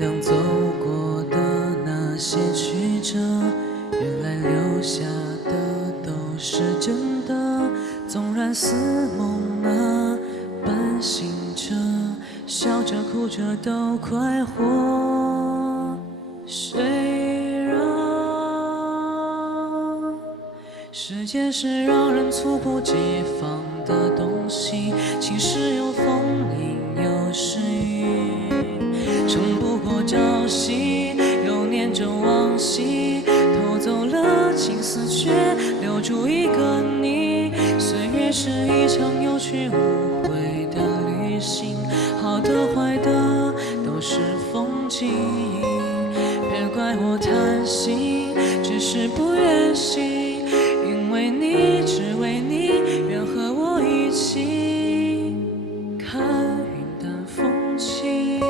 谅走过的那些曲折，原来留下的都是真的。纵然似梦啊，半醒着，笑着哭着都快活。谁让时间是让人猝不及防的东西，晴时有风，阴有时雨，撑不过朝夕，又念着往昔，偷走了青丝，却留住一个你。岁月是一场有去无回的旅行，好的坏的都是风景。别怪我贪心，只是不愿醒，因为你，只为你，愿和我一起看云淡风轻。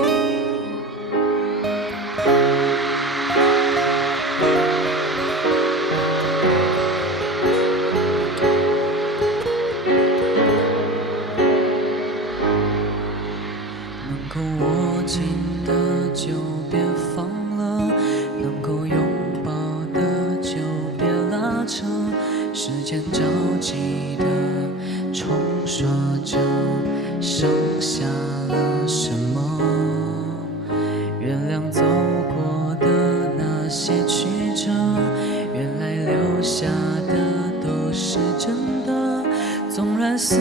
能够握紧的就别放了，能够拥抱的就别拉扯，时间着急的冲刷着，剩下了什么？原谅走过的那些曲折，原来留下的都是真的。纵然似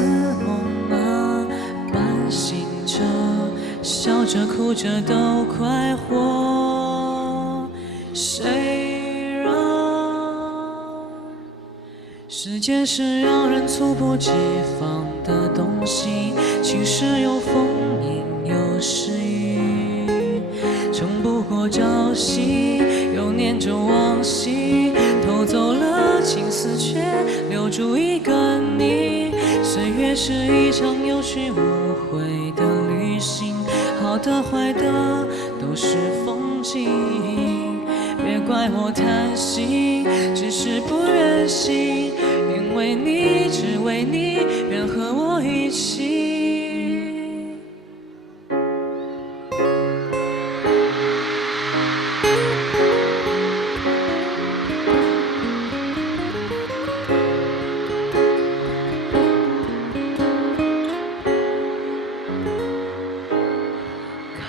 梦啊，半醒着，笑着哭着都快活。谁让时间是让人猝不及防的东西，晴时有风，阴有时雨，撑不过朝夕，又念着往昔，偷走了青丝，却留住一个你。岁月是一场有去无回的旅行，好的坏的都是风景。别怪我贪心，只是不愿醒，因为你，只为你，愿和我一起。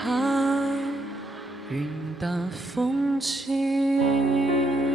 看云淡风轻。